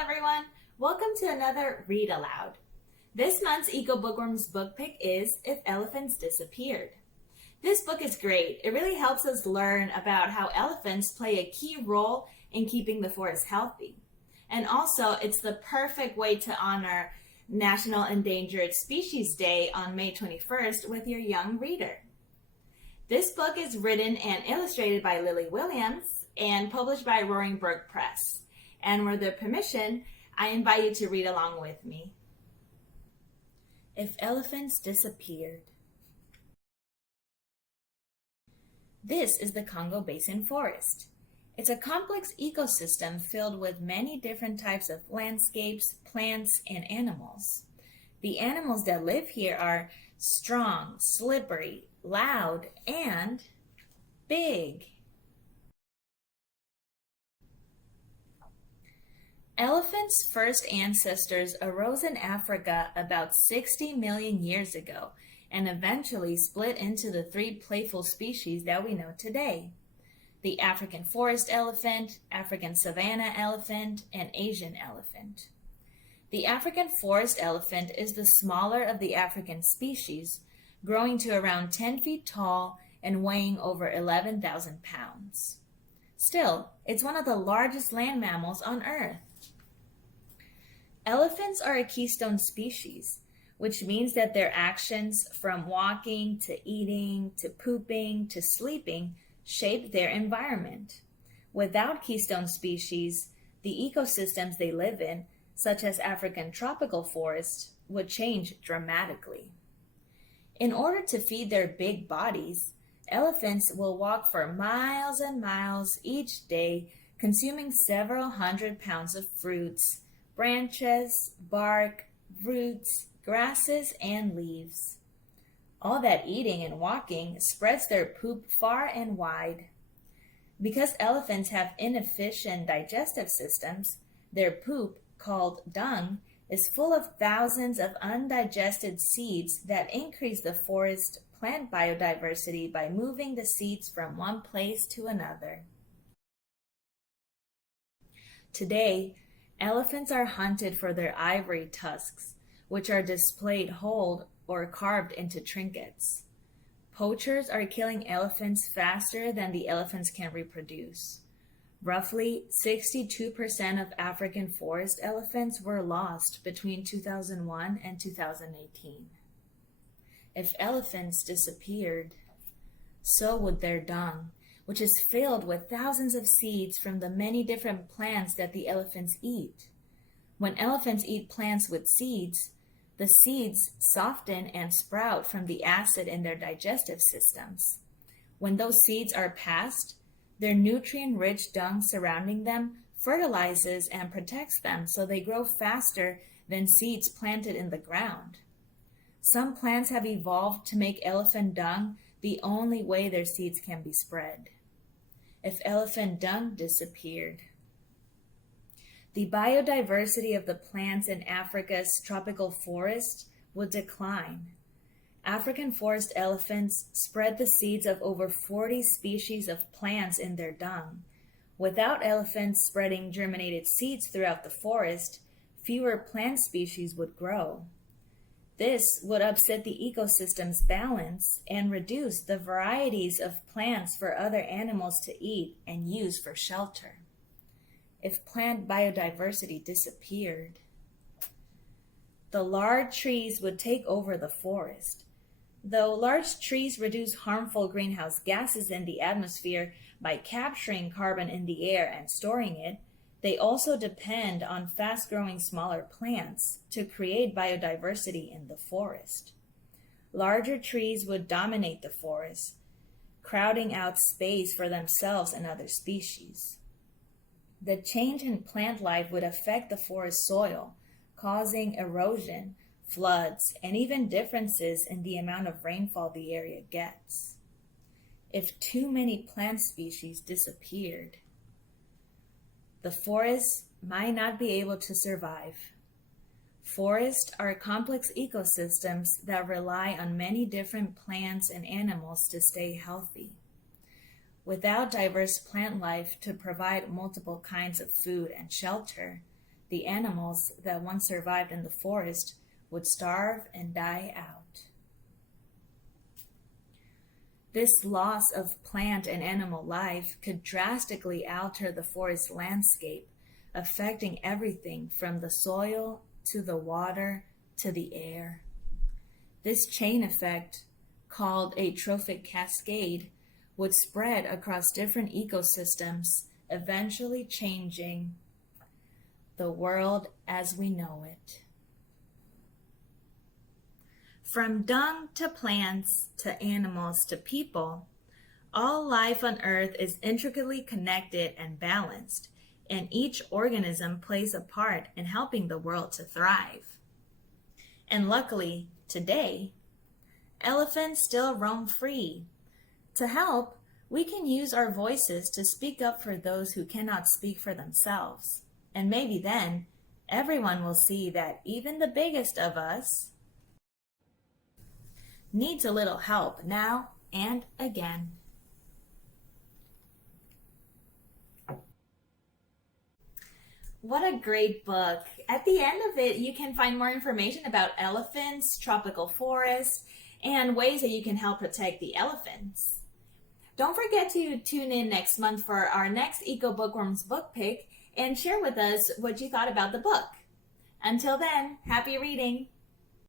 everyone. Welcome to another Read Aloud. This month's Eco Bookworms book pick is If Elephants Disappeared. This book is great. It really helps us learn about how elephants play a key role in keeping the forest healthy. And also, it's the perfect way to honor National Endangered Species Day on May 21st with your young reader. This book is written and illustrated by Lily Williams and published by Roaring Brook Press. And with their permission, I invite you to read along with me. If Elephants Disappeared. This is the Congo Basin forest. It's a complex ecosystem filled with many different types of landscapes, plants, and animals. The animals that live here are strong, slippery, loud, and big. Elephants' first ancestors arose in Africa about 60 million years ago and eventually split into the three playful species that we know today: the African forest elephant, African savanna elephant, and Asian elephant. The African forest elephant is the smaller of the African species, growing to around 10 feet tall and weighing over 11,000 pounds. Still, it's one of the largest land mammals on Earth. Elephants are a keystone species, which means that their actions, from walking to eating to pooping to sleeping, shape their environment. Without keystone species, the ecosystems they live in, such as African tropical forests, would change dramatically. In order to feed their big bodies, elephants will walk for miles and miles each day, consuming several hundred pounds of fruits, branches, bark, roots, grasses, and leaves. All that eating and walking spreads their poop far and wide. Because elephants have inefficient digestive systems, their poop, called dung, is full of thousands of undigested seeds that increase the forest plant biodiversity by moving the seeds from one place to another. Today, elephants are hunted for their ivory tusks, which are displayed whole or carved into trinkets. Poachers are killing elephants faster than the elephants can reproduce. Roughly 62% of African forest elephants were lost between 2001 and 2018. If elephants disappeared, so would their dung, which is filled with thousands of seeds from the many different plants that the elephants eat. When elephants eat plants with seeds, the seeds soften and sprout from the acid in their digestive systems. When those seeds are passed, their nutrient-rich dung surrounding them fertilizes and protects them so they grow faster than seeds planted in the ground. Some plants have evolved to make elephant dung the only way their seeds can be spread. If elephant dung disappeared. The biodiversity of the plants in Africa's tropical forest would decline. African forest elephants spread the seeds of over 40 species of plants in their dung. Without elephants spreading germinated seeds throughout the forest, fewer plant species would grow. This would upset the ecosystem's balance and reduce the varieties of plants for other animals to eat and use for shelter. If plant biodiversity disappeared, the large trees would take over the forest. Though large trees reduce harmful greenhouse gases in the atmosphere by capturing carbon in the air and storing it, they also depend on fast-growing smaller plants to create biodiversity in the forest. Larger trees would dominate the forest, crowding out space for themselves and other species. The change in plant life would affect the forest soil, causing erosion, floods, and even differences in the amount of rainfall the area gets. If too many plant species disappeared, the forests might not be able to survive. Forests are complex ecosystems that rely on many different plants and animals to stay healthy. Without diverse plant life to provide multiple kinds of food and shelter, the animals that once survived in the forest would starve and die out. This loss of plant and animal life could drastically alter the forest landscape, affecting everything from the soil to the water to the air. This chain effect, called a trophic cascade, would spread across different ecosystems, eventually changing the world as we know it. From dung to plants to animals to people, all life on Earth is intricately connected and balanced, and each organism plays a part in helping the world to thrive. And luckily, today, elephants still roam free. To help, we can use our voices to speak up for those who cannot speak for themselves. And maybe then, everyone will see that even the biggest of us needs a little help now and again. What a great book. At the end of it, you can find more information about elephants, tropical forests, and ways that you can help protect the elephants. Don't forget to tune in next month for our next Eco Bookworms book pick and share with us what you thought about the book. Until then, happy reading!